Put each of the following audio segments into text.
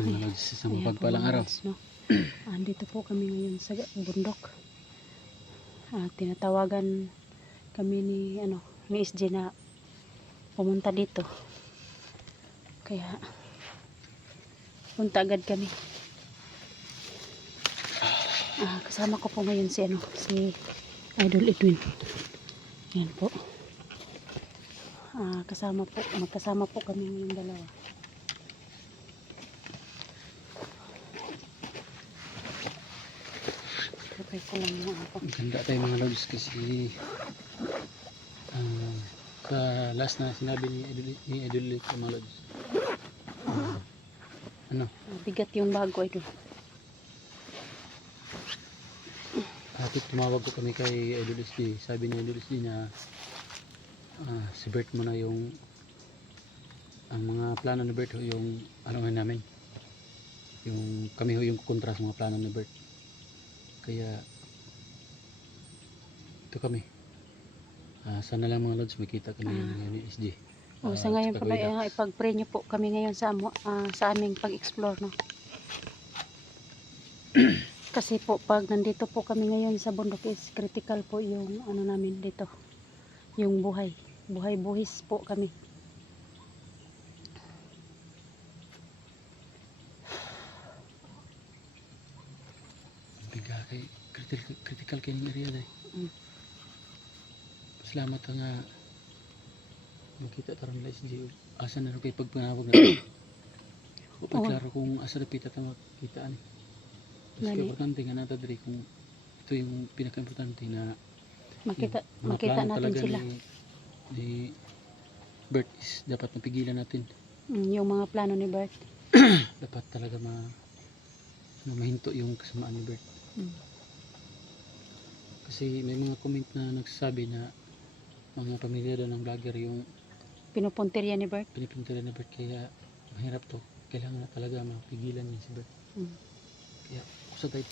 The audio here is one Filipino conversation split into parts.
Lods, isang Ayan po, mapagpalang mga araw. no? Andito po kami ngayon sa bundok. Ah, tinatawagan kami ni ano ni SJ na pumunta dito. Kaya punta agad kami. Ah, kasama ko po ngayon si ano si Idol Edwin. Yan po. Ah, kasama po magkasama po kami ngayong dalawa. Kapay ko lang yung ako. Ganda tayo mga lods kasi ah, sa last na sinabi ni Idol, ni Idol Lit, mga lods. ah, ano, Bigat yung bago ito. Kapit tumawag ko kami kay Idol SD. Sabi ni Idol SD na ah, si Bert muna yung ang mga plano ni Bert ho yung ano namin yung kami ho yung kukontra sa mga plano ni Bert kaya ito kami Ah, sana lang mga lods makita kami Ah. yung ni SG O, Ah, sa ngayon po, pagwida. uh, ipag-pray niyo po kami ngayon sa, ah, sa aming pag-explore, no? Kasi po, pag nandito po kami ngayon sa bundok is critical po yung ano namin dito. Yung buhay. Buhay-buhis po kami. Critical, critical kay ng area day Mm. salamat nga makita taron nila SG asa na kay pagpanawag na o Oo. klaro kung asa na pita ta makita ani mas importante nga nata diri kung ito yung pinaka-importante na Makita, yung makita natin sila. ni, ni Bert is dapat mapigilan natin Mm, yung mga plano ni Bert. dapat talaga ma na mahinto yung kasamaan ni Bert Mm. Kasi may mga comment na nagsasabi na mga pamilya daw ng vlogger yung Pinupuntirya ni Bert. pinipinturan ni Bert kaya mahirap to kailangan na talaga mapigilan niya si Bert Mm. kaya sa tayo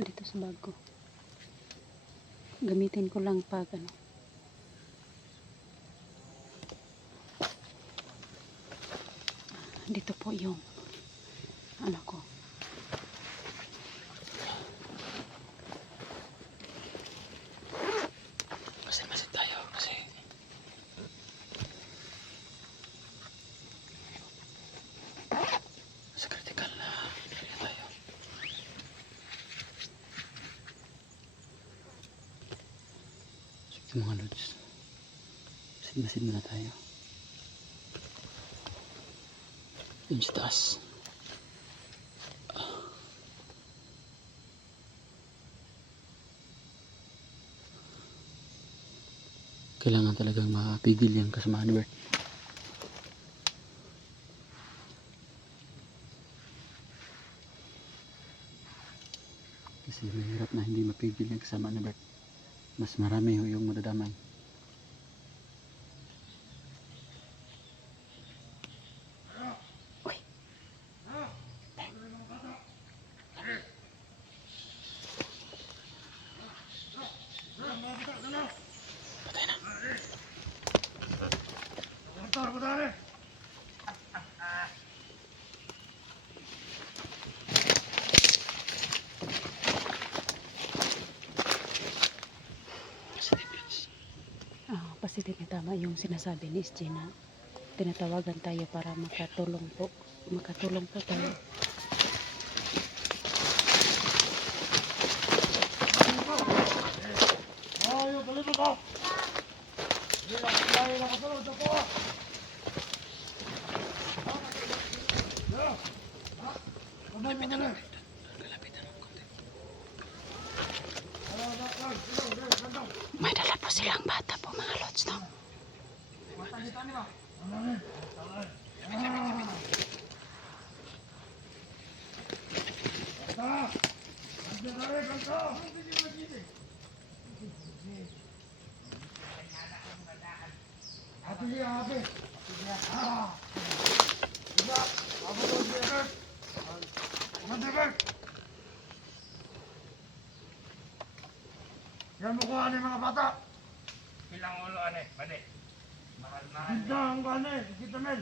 Dito sa bag ko. Gamitin ko lang pag ano. Dito po yung ano ko. kasi masid tayo kasi sa critical na area tayo ito mga lods. Masid masid muna tayo. Yun sa taas. Kailangan talagang mapigil yung kasamaan ni Bert. Kasi mahirap na hindi mapigil yung kasamaan ni Bert mas marami ho yung madadamay Ah, positive na tama yung sinasabi ni SJ na tinatawagan tayo para makatulong po. Makatulong po tayo. Kalapitan mo konti. May dala po silang bata po mga Yan mo kuha ni mga bata. Ulo ane, pade. Mahal mahal. Ganda ang kuha ni. Kita men.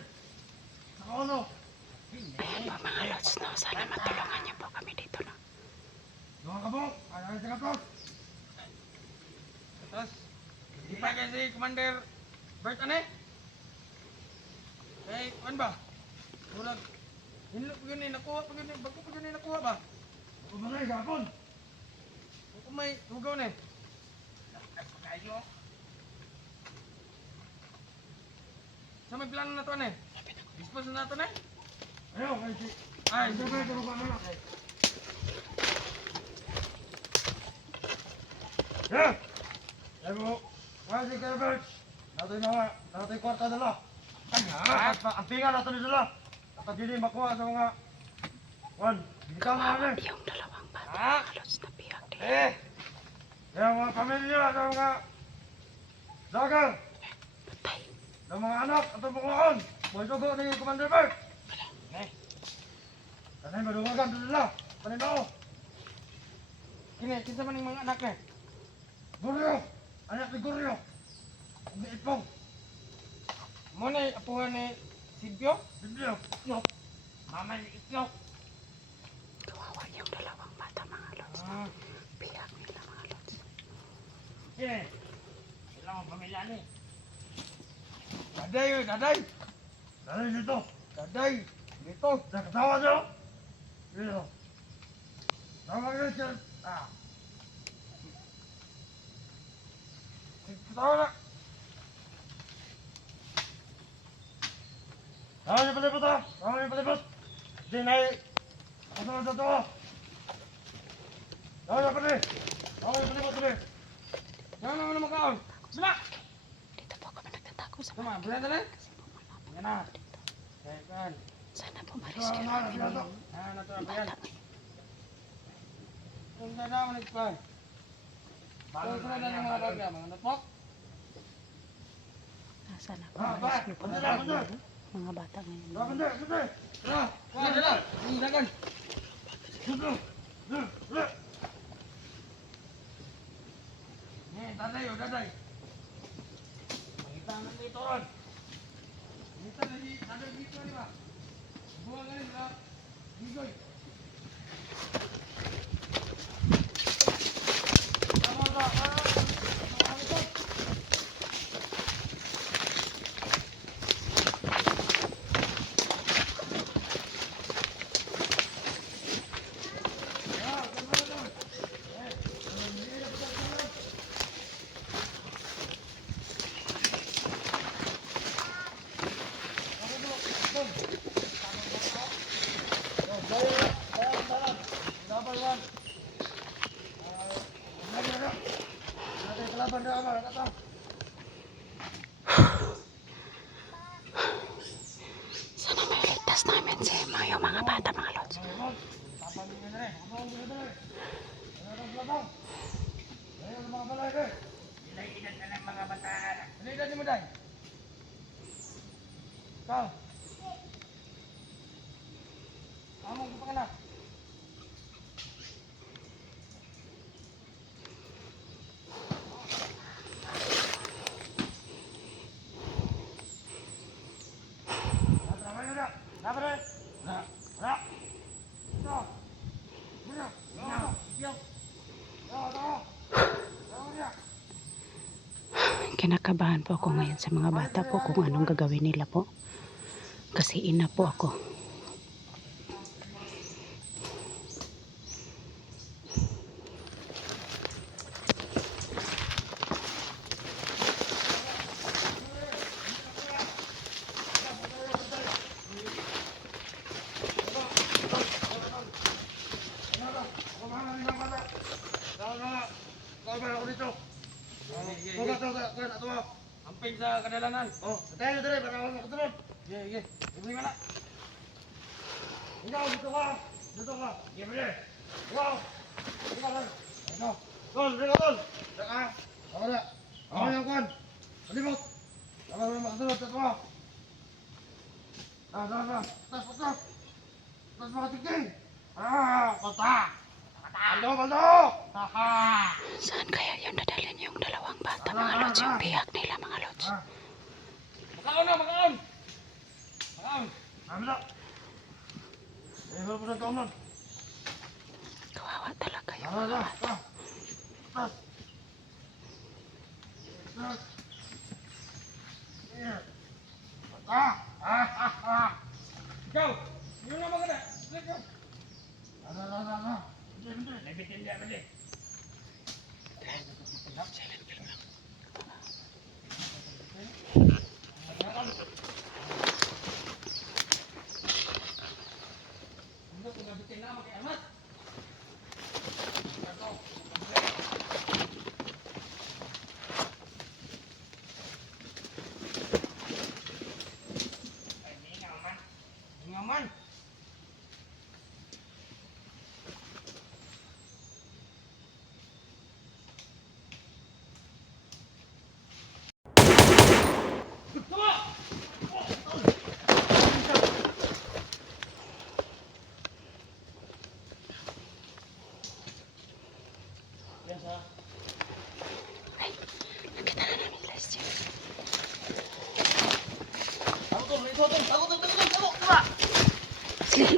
Saka ulo. Ayan po mga lods, no? Sana matulungan niyo po kami dito, no? Mga kabok. Ay, ay, sa katos. Tapos, di pa kasi Commander Bert ane? Eh, kan ba? Murag, hinlo pa gani, nakuha pa gani, bago pa gani nakuha ba? Kumanay, gapon. Kung may hugaw na eh. Ay, pagkayo. Sa may plano na to ane? Dispose na to na Ayaw, kay si. Ay, Hindi ba ito ba na? Yeah! Yan mo. Kuha si Herbert. Nato yung mga, nato yung kwarta pa- ang tinga nato nila. At hindi makuha sa mga... Juan, bitaw na kami. Yung dalawang bata, Ah, mga lods, nabiyak din. eh, Yung mga pamilya sa mga... Dagal. Ng mga anak at ang mga on. May dugo ni Commander Bert. eh, Kasi madugagan doon nila. Panino. kini, kinsa man yung mga anak na? Guryo. Anak ni Guryo. Hindi ipong. Mo na apuhan ni Sibyo? Bibyo. Itlog. Mama ni itlog. Kawawa yung dalawang bata, mga lods. Ah, Biyak nila, mga lods. sige. Ilang ang pamilya ni. Daday, daday. Dali dito. Daday. Dito. Nakatawa niyo. Dito. Tama kayo siya. Ah. Tawa na. Tama niyo palibot ha. Tama niyo palibot. Di na eh. Ako na dito. Tama niyo palibot. Tama niyo palibot palibot. Yan naman naman kaon. Sima! Dito po nagtatago sa mga lang. malapit Yan na. kan. Sana po ma-rescue ang namin yung Ah, bata. yan. Kung sa naman nagpay. Kung sa na yung mga bagay, mga napok. Ah, Sana po Ah, ma-rescue po Ano na, namin ano? mga bata ngayon. Tama hindi. Hindi. Tara, kuha dala. Ang dagan. Dito. Dito. Dito. Eh, daday, oh, daday. Makita na dito ron. Dito na di, ba? Buwan ka rin, ha? Tama ba? Ah, ano to? Number one. Ah, ano na? Natin kalaban na ama. Kata. Sana may ligtas namin si mga yung mga bata, mga lods. Tapang niyo na rin. Tapang niyo na rin. Ano ang labang? Ang mga balay rin? Ilan-ilan na lang mga bata. Ano edad mo, day? Ikaw? Amo ko pa ka na. Tama niyo na. Tama rin. Na. Na. Ito. Muna. Muna. Yo. Tama. Tama. Tama niya. Kinakabahan po ako ngayon sa mga bata po kung anong gagawin nila po. Kasi ina po ako. Kumahan niyo ng bata. Tama na. Tama ako dito. Tuga, tuga, tuga, tuga. Amping sa kadalanan. Oh, tayo na dali para ako makasunod. Sige, sige. Ibig ka na. Ikaw, dito ka. Dito ka. Pwede. Ikaw. Dito ka lang. Ikaw. Tol, dito tol. Dito ka. Ako na. Na kwan. Kalimot. Ako na makasunod. Dito ka. Ah, ah, ah. Tas, tas. Tas mga tigil. Ah, pata. Paldo, paldo. Haha. Saan kaya yung dadalhin yung dalawang bata mga lods? Yung biyak nila mga lods. Makaon na, makaon. Makaon. ano Kawawa talaga yung Ah, ah,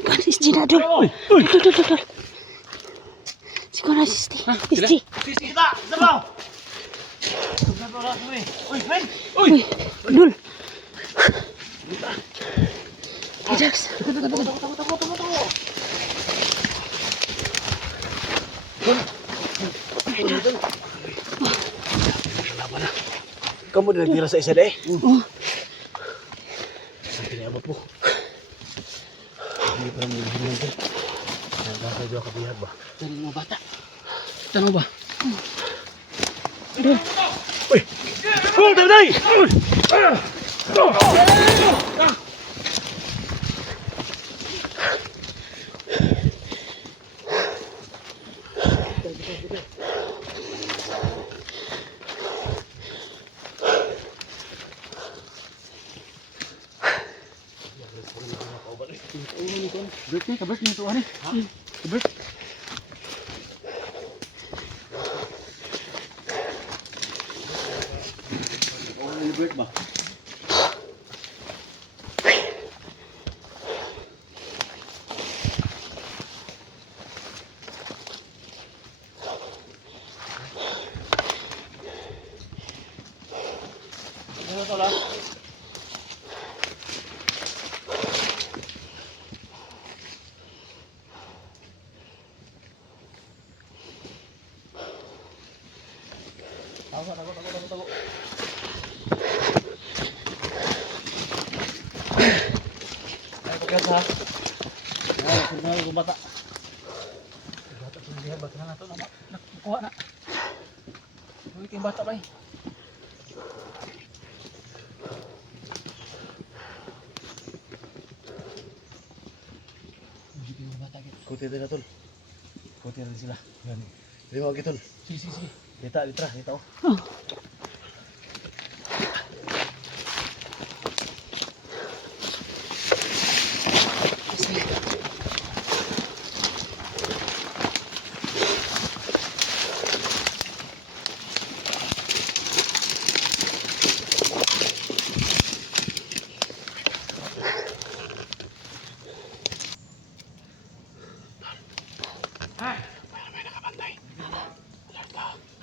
Ko si Gina dul. Dul dul dul dul. Siguro na si Sti. Sti. Sisi kita! Sabaw! Na. Uy, men! Uy. Dul. Jax. Kamu na tira sa isa deh. Oh. Ang pinabot mo. Hindi pa naman yung hinang din. Nagkakadyo ka bihag ba? Tanong mo bata. Tanong ba? Uy! Oh, Daday! Break ni, kabreak ni ito ani. Kabreak. Break ba? Tago, tago, tago, tago, tago. Bata. Bata sa lihat, bata na nato na. Nakuha na. Uy, yung bata ba eh. Kuti na tol. Kuti rin sila. Yan. Lima ka tol. Si, si, si. Dita, dita, dita oh. Oh.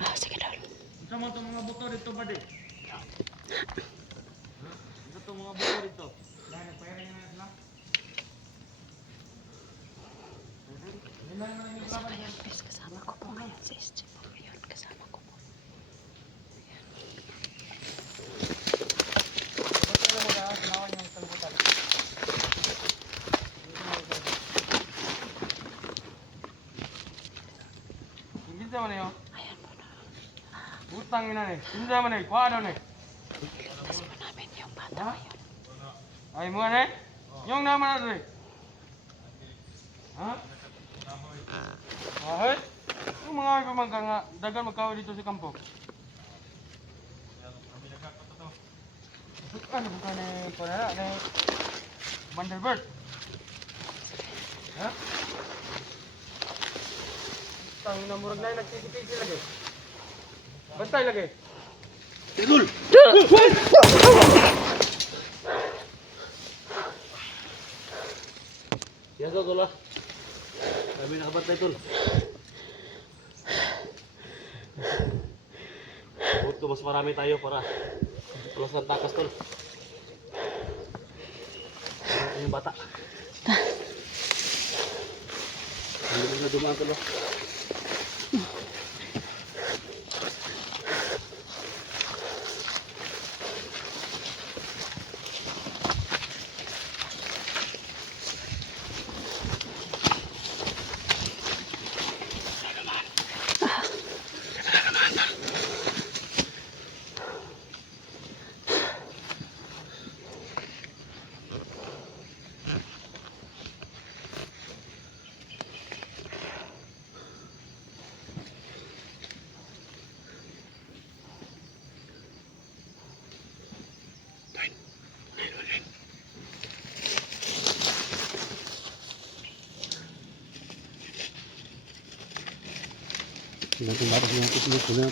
Ah, sige dul. Isa mo itong mga buto dito ba di? Isa itong mga buto dito. Dahil nagpahiring na sila. Hindi na naman yung laban. Guys, kasama ko po ngayon si SJ po ngayon. Kasama ko po. Ba't alam mo na, sinawan yung kalbutan. Hindi naman yun. Ayan po na. Utang ina eh. Hindi naman eh. Kuha daw eh. Kasi Ay mo na. Yung naman na dre. Ha? Kahoy? Yung pamangka nga, dagan magkahoy dito sa kampo. Ano ba ka na panara na Vanderbird? Ha? Tang na murag na nagsisipisi lagi. Bantay lagi. Idol! Yan to, tol ah. Kami nakabantay, tol. Buto, mas marami tayo para tulos ng takas, tol. Ano yung bata? Hindi mo na dumaan, tol Natin batas natin, puno na.